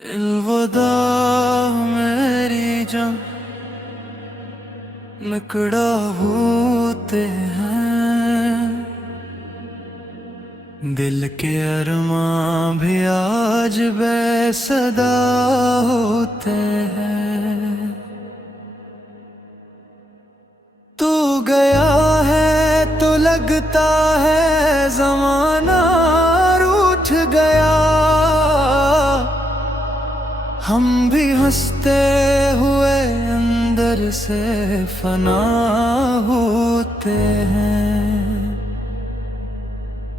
अलविदा मेरी जान, निकड़ा होते हैं दिल के अरमां भी आज बेसदा होते हैं। तू गया है तो लगता है ज़माना रूठ गया, हम भी हंसते हुए अंदर से फना होते हैं।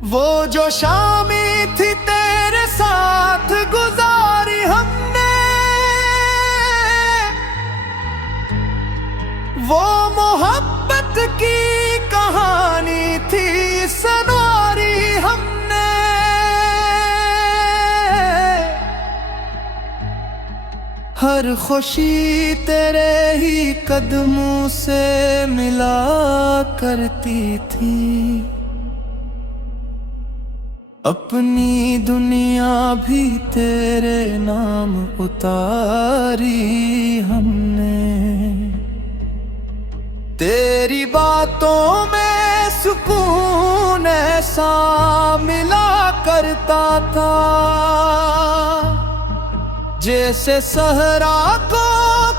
वो जो शामी थी तेरे साथ गुजारी हमने, वो मोहब्बत की कहानी थी सुनारी हमने। हर खुशी तेरे ही कदमों से मिला करती थी, अपनी दुनिया भी तेरे नाम उतारी हमने। तेरी बातों में सुकून ऐसा मिला करता था, जैसे सहरा को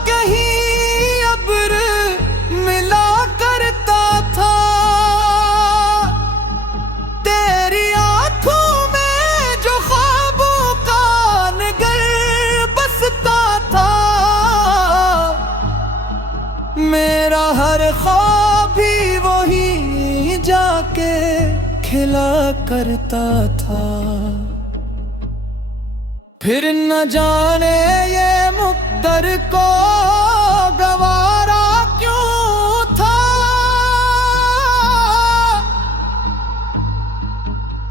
कहीं अब्र मिला करता था। तेरी आंखों में जो ख्वाबों का नगर बसता था, मेरा हर ख्वाब भी वहीं जाके खिला करता था। फिर न जाने ये मुक़द्दर को गवारा क्यों था,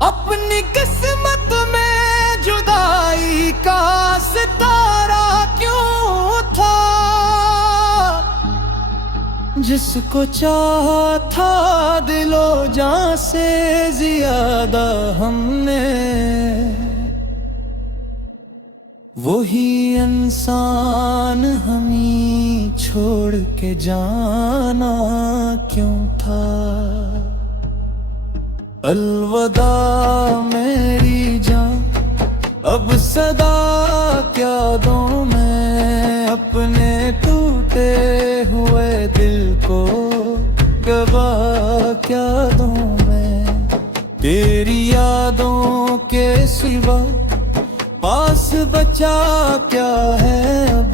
अपनी किस्मत में जुदाई का सितारा क्यों था। जिसको चाहा था दिलो जान से ज्यादा हमने, वही इंसान हमें छोड़ के जाना क्यों था। अलविदा मेरी जान, अब सदा क्या दूं मैं अपने टूटे हुए दिल को, गवा क्या दूं मैं तेरी यादों के सिवा। पास बचा क्या है अब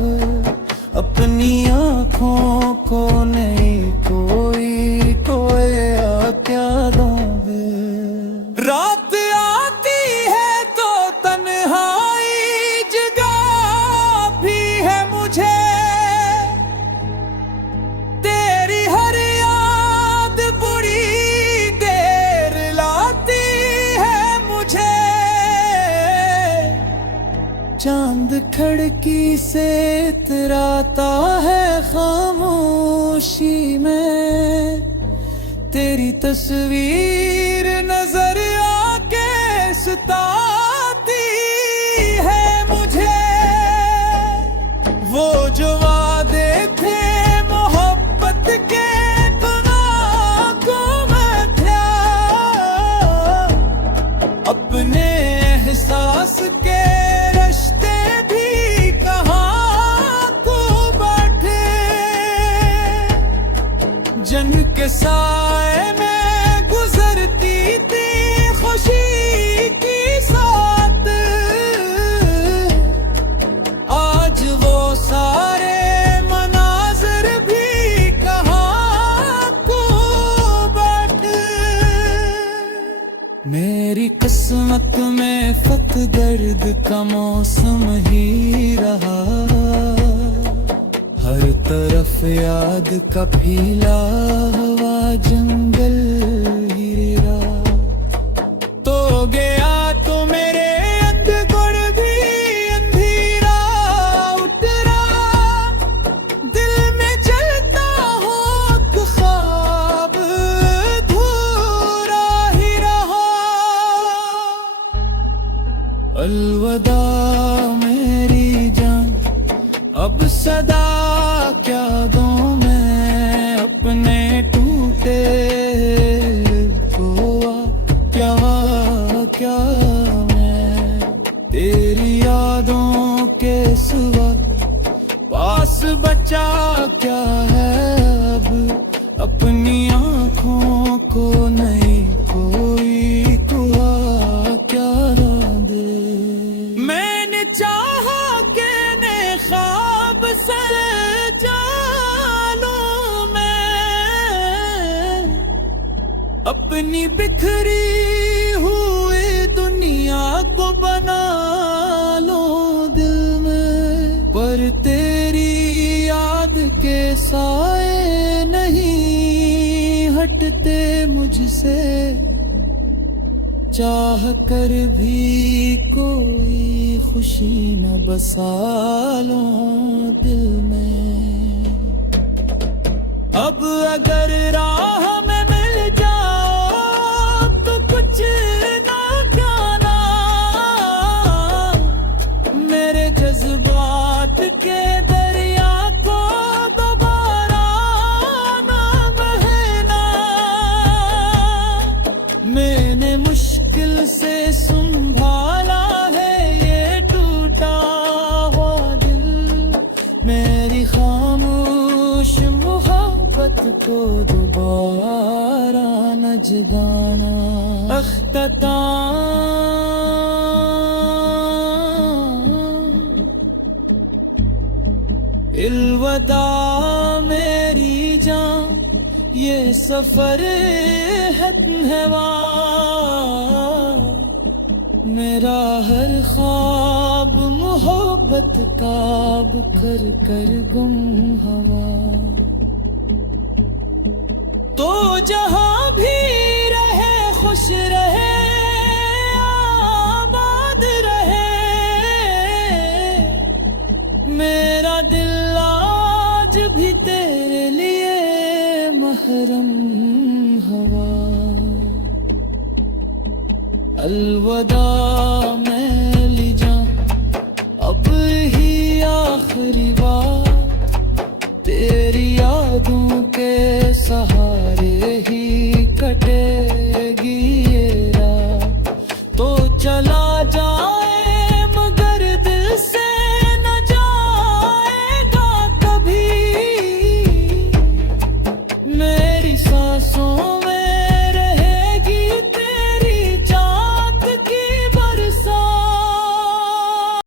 अपनी आँखों को नहीं कोई खोया क्या दोगे। रात आती है तो तन्हाई जगा भी है मुझे, तेरी हर याद बुरी देर लाती है मुझे। चांद खिड़की से इतराता है खामोशी में, तेरी तस्वीर नजर आके सताती है मुझे। वो जो वादे थे मोहब्बत के को मैं था, अपने एहसास के जन के साए में गुजरती थी खुशी की साथ। आज वो सारे मनाज़िर भी कहाँ को बैठे। मेरी किस्मत में फत दर्द का मौसम ही रहा, हर तरफ याद का फीला हवा जंगल हीरा। तो गया तो मेरे अंधगुण भी अंधेरा उतरा, दिल में चलता हो ख्वाब अधूरा ही रहा। अलविदा मेरी सदा क्या दूं मैं अपने टूटे खोआ क्या क्या मैं तेरी यादों के सिवा पास बचा क्या है अब अपनी आँखों को नहीं कोई दुआ क्या दे मैंने चाहा कि ने ख्वाब से जालूं मैं अपनी बिखरी हुई दुनिया को बना लूं दिल में पर तेरी याद के साए नहीं हटते मुझसे चाह कर भी कोई खुशी न बसा लूं दिल में अब अगर राह में मिल जाओ तो कुछ ना जाना मेरे जज्बात के दरिया को दोबारा ना बहना मैंने मुश्किल से संभाला है ये टूटा हुआ दिल मेरी खामोश मोहब्बत को दोबारा न जगाना इल्वदा मेरी जान ये सफर है मेरा हर ख्वाब मोहब्बत का बुकर कर गुम हवा तो जहां भी रहे खुश रहे आबाद रहे मेरा दिल आज भी तेरे लिए महरम हवा अलविदा